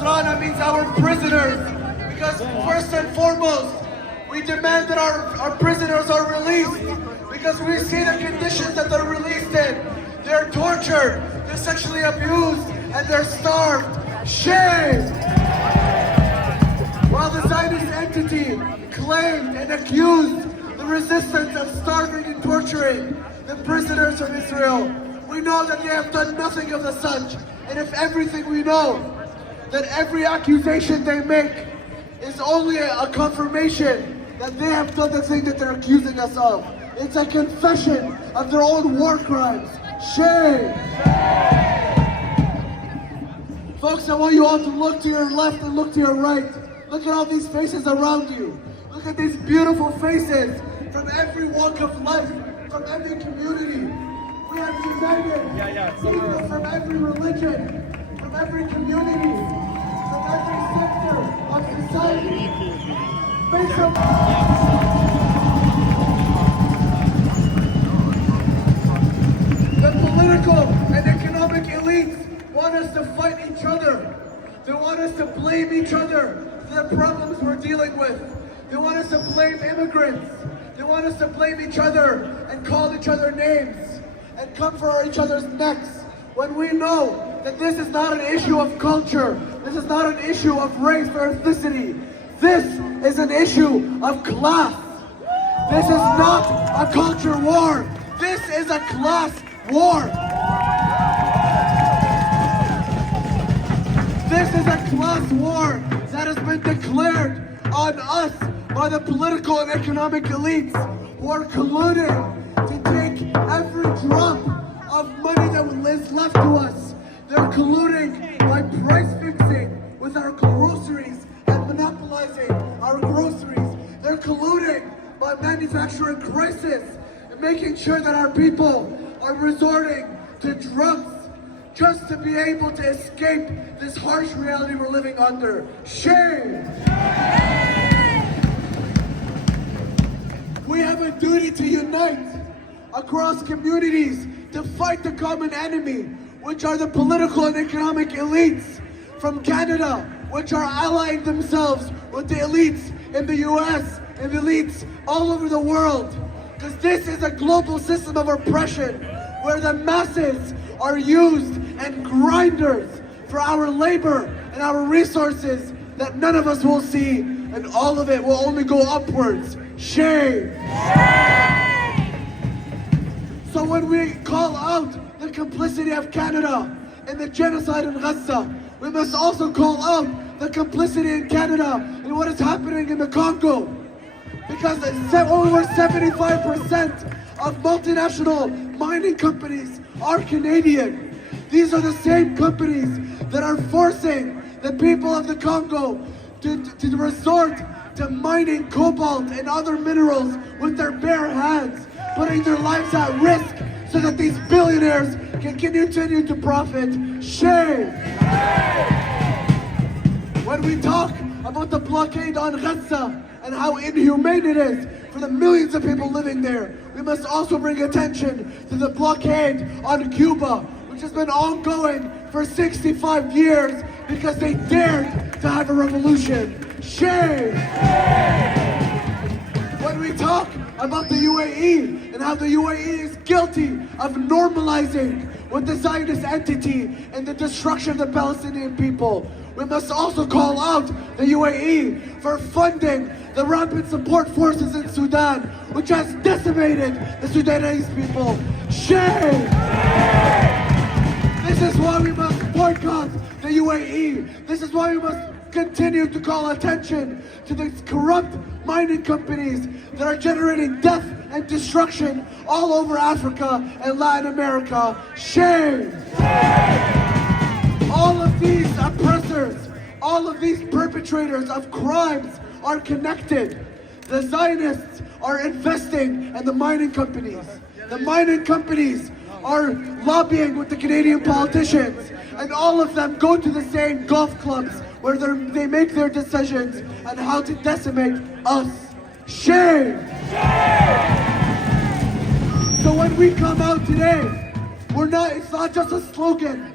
Nasrana means our prisoners. Because first and foremost, we demand that our prisoners are released. Because we see the conditions that they're released in. They're tortured, they're sexually abused, and they're starved. Shame! While the Zionist entity claimed and accused the resistance of starving and torturing the prisoners of Israel, we know that they have done nothing of the such. And if everything we know, that every accusation they make is only a confirmation that they have done the thing that they're accusing us of. It's a confession of their own war crimes. Shame! Folks, I want you all to look to your left and look to your right. Look at all these faces around you. Look at these beautiful faces from every walk of life, from every community. We have united people from every religion, from every community, from every sector of society. Based on the political and economic elites want us to fight each other. They want us to blame each other for the problems we're dealing with. They want us to blame immigrants. They want us to blame each other and call each other names and come for each other's necks, when we know that this is not an issue of culture, this is not an issue of race or ethnicity, this is an issue of class. This is not a culture war, this is a class war. This is a class war that has been declared on us by the political and economic elites who are colluding to take every drop of money that is left to us. They're colluding by price fixing with our groceries and monopolizing our groceries. They're colluding by manufacturing crisis and making sure that our people are resorting to drugs just to be able to escape this harsh reality we're living under. Shame! We have a duty to unite across communities to fight the common enemy, which are the political and economic elites from Canada, which are allying themselves with the elites in the US and the elites all over the world. Because this is a global system of oppression where the masses are used and grinders for our labor and our resources that none of us will see, and all of it will only go upwards. Shame! So when we call out the complicity of Canada in the genocide in Gaza, we must also call out the complicity in Canada in what is happening in the Congo. Because over 75% of multinational mining companies are Canadian. These are the same companies that are forcing the people of the Congo to resort to mining cobalt and other minerals with their bare hands, putting their lives at risk so that these billionaires can continue to profit. Shame! When we talk about the blockade on Gaza and how inhumane it is for the millions of people living there, we must also bring attention to the blockade on Cuba, which has been ongoing for 65 years because they dared to have a revolution. Shame! When we talk about the UAE and how the UAE is guilty of normalizing with the Zionist entity and the destruction of the Palestinian people, we must also call out the UAE for funding the rapid support forces in Sudan, which has decimated the Sudanese people. Shame! This is why we must boycott the UAE. This is why we must continue to call attention to these corrupt mining companies that are generating death and destruction all over Africa and Latin America. Shame! All of these oppressors, all of these perpetrators of crimes are connected. The Zionists are investing in the mining companies. The mining companies are lobbying with the Canadian politicians, and all of them go to the same golf clubs where they make their decisions on how to decimate us. Shame! So when we come out today, it's not just a slogan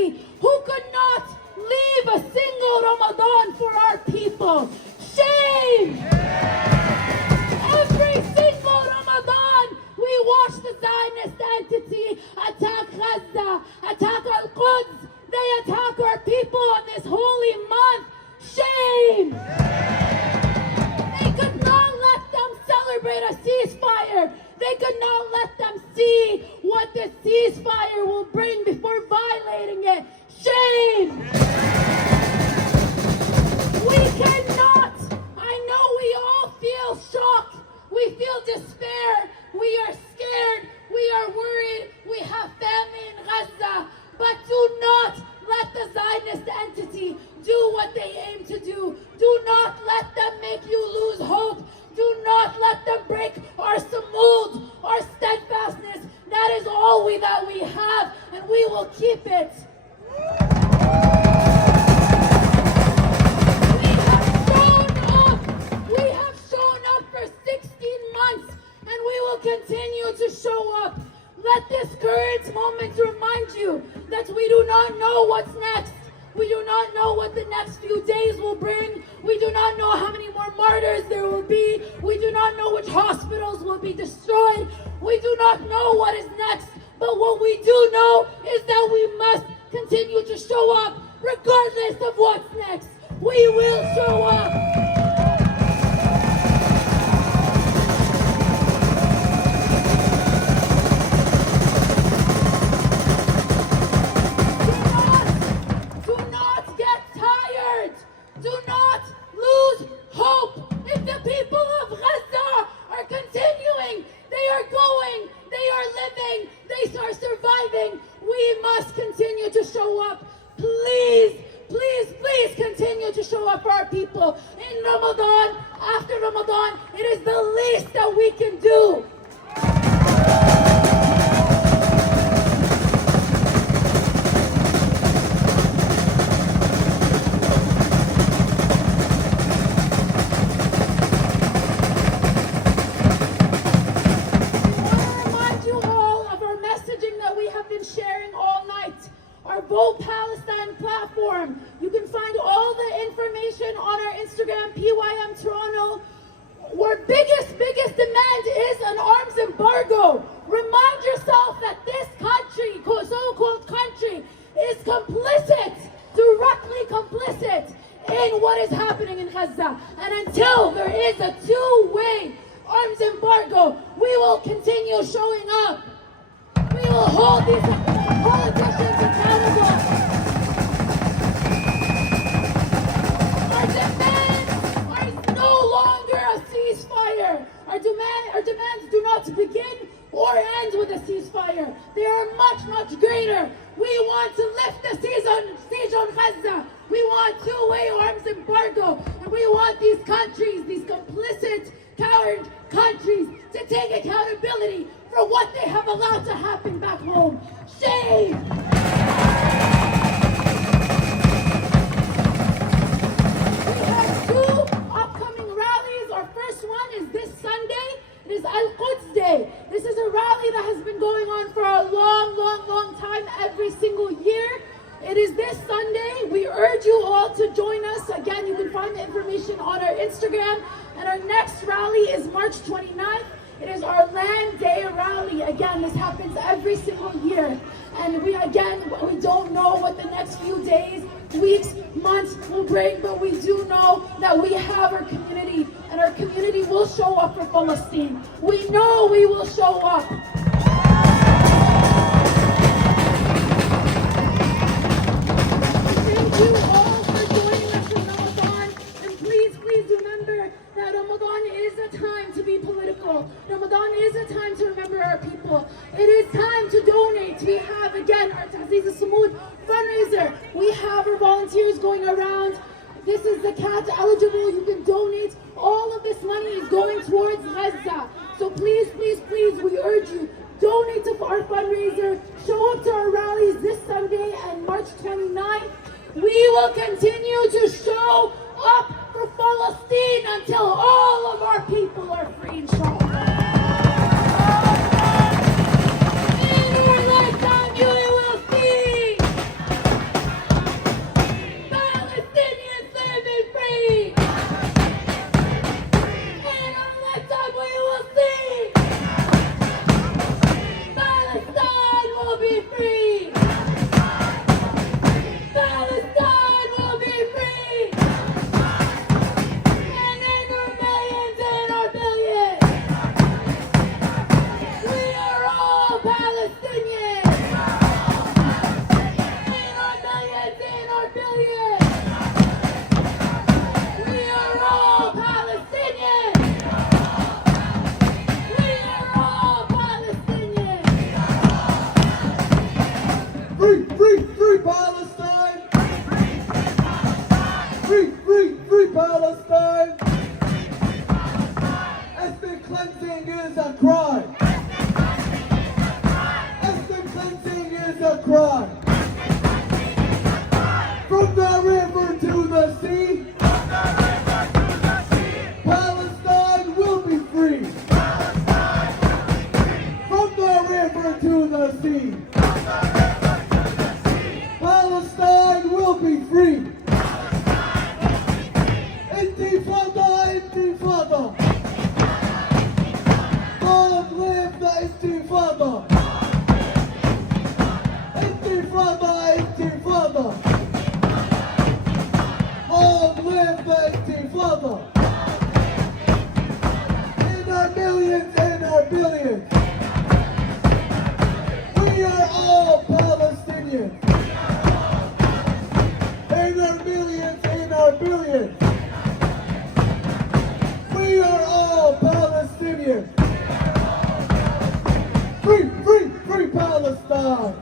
entity who could not leave a single Ramadan for our people. Shame! Every single Ramadan, we watch the Zionist entity attack Gaza, attack Al-Quds. They attack our people on this holy month. Shame! They could not let them celebrate a ceasefire. They could not let them see what this ceasefire will bring before violating it. Shame! We cannot. I know we all feel shocked. We feel despair. We are scared. We are worried. We have family in Gaza. But do not let the Zionist entity do what they aim to do. Do not let them make you lose hope. Do not let them break our samud, our steadfastness. That is all that we have, and we will keep it. We have shown up for 16 months, and we will continue to show up. Let this courage moment remind you that we do not know what's next. We do not know what the next few days will bring. We do not know how many more martyrs there will be. We do not know which hospitals will be destroyed. We do not know what is next. But what we do know is that we must continue to show up regardless of what's next. We will show up. We must continue to show up. Please, please, please continue to show up for our people in Ramadan, after Ramadan. It is the least that we can do. Vote Palestine platform. You can find all the information on our Instagram, PYM Toronto. Our biggest demand is an arms embargo. Remind yourself that this country, so-called country, is complicit, directly complicit in what is happening in Gaza. And until there is a two-way arms embargo, we will continue showing up. We will hold these politicians accountable. Our demands are no longer a ceasefire. Our demands do not begin or end with a ceasefire. They are much greater. We want to lift the siege on Gaza. We want two-way arms embargo. And we want these countries, these complicit, coward countries, to take accountability for what they have allowed to happen back home. Shame! We have two upcoming rallies. Our first one is this Sunday. It is Al-Quds Day. This is a rally that has been going on for a long time, every single year. It is this Sunday. We urge you all to join us. Again, you can find the information on our Instagram. And our next rally is March 29th. It is our Land Day rally. Again, this happens every single year. And we don't know what the next few days, weeks, months will bring, but we do know that we have our community, and our community will show up for Palestine. We know we will show up. Thank you all for joining us in Ramadan. And please remember that Ramadan is a time to be political. Ramadan is a time to remember our people. It is time to donate. We have, again, our Ta'ziz al-Samud fundraiser. We have our volunteers going around. This is the CAT eligible. You can donate. All of this money is going towards Gaza. So please, we urge you, donate to our fundraiser. Show up to our rallies this Sunday and March 29th. We will continue to show up for Palestine until all of our people are free, inshallah. In our lifetime, you will see. Palestine! Free Palestine! Ethnic cleansing is a crime! Ethnic cleansing is a crime! From the river to the sea! Palestine will be free! From the river to the sea! Palestine will be free! Intifada, Intifada! Long live the Intifada! Intifada, Intifada! Long live the Intifada! In our millions, in our billions! We are all Palestinians! In our millions, in our billions! We are all Palestinians! Free Palestine!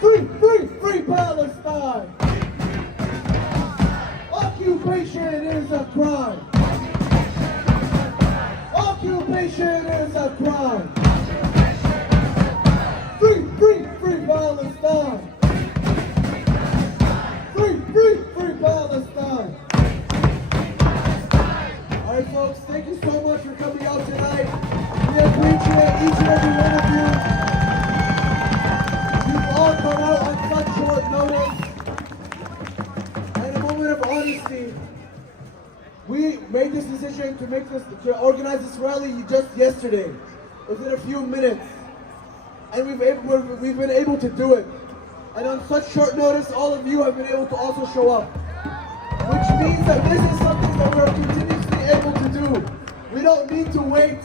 Free Palestine! Occupation is a crime! Occupation is a crime! Free Palestine! Free Palestine! Alright folks, thank you so much for coming out tonight. We appreciate each and every one of you. You've all come out on such short notice. And a moment of honesty, we made this decision to organize this rally just yesterday, within a few minutes. And we've been able to do it. And on such short notice, all of you have been able to also show up. Which means that this is something that we're continuously able to do. We don't need to wait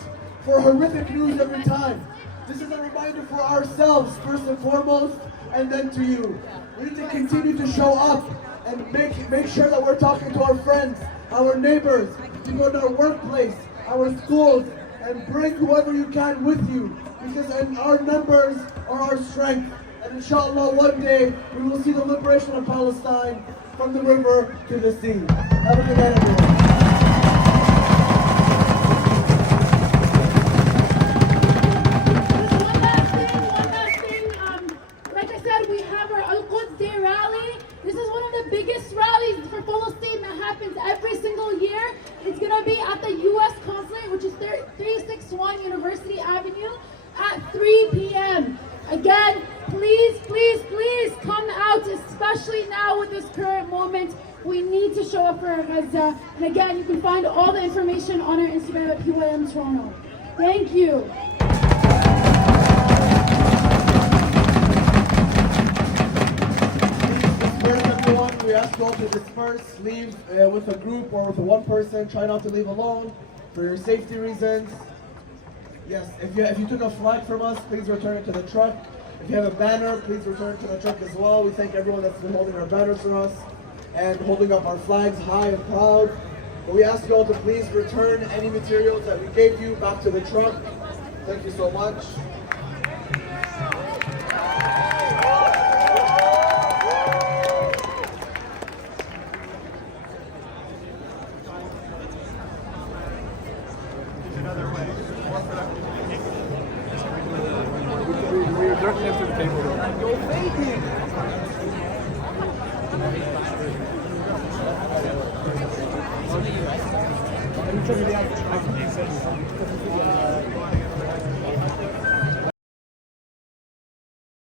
for horrific news every time. This is a reminder for ourselves, first and foremost, and then to you. We need to continue to show up and make sure that we're talking to our friends, our neighbors, people in our workplace, our schools, and bring whoever you can with you. Because our numbers are our strength. And inshallah, one day, we will see the liberation of Palestine from the river to the sea. Have a good night, everyone. One last thing. Like I said, we have our Al-Quds Day rally. This is one of the biggest rallies for Palestine that happens every single year. It's going to be at the U.S. Consulate, which is 361 University Avenue, at 3 p.m. Again, please come out, especially now with this current moment. We need to show up for Gaza. And again, you can find all the information on our Instagram at PYM Toronto. Thank you. Disperse, everyone. We ask you all to disperse, leave with a group or with one person. Try not to leave alone for your safety reasons. Yes, if you took a flag from us, please return it to the truck. If you have a banner, please return it to the truck as well. We thank everyone that's been holding our banners for us and holding up our flags high and proud. But we ask you all to please return any materials that we gave you back to the truck. Thank you so much.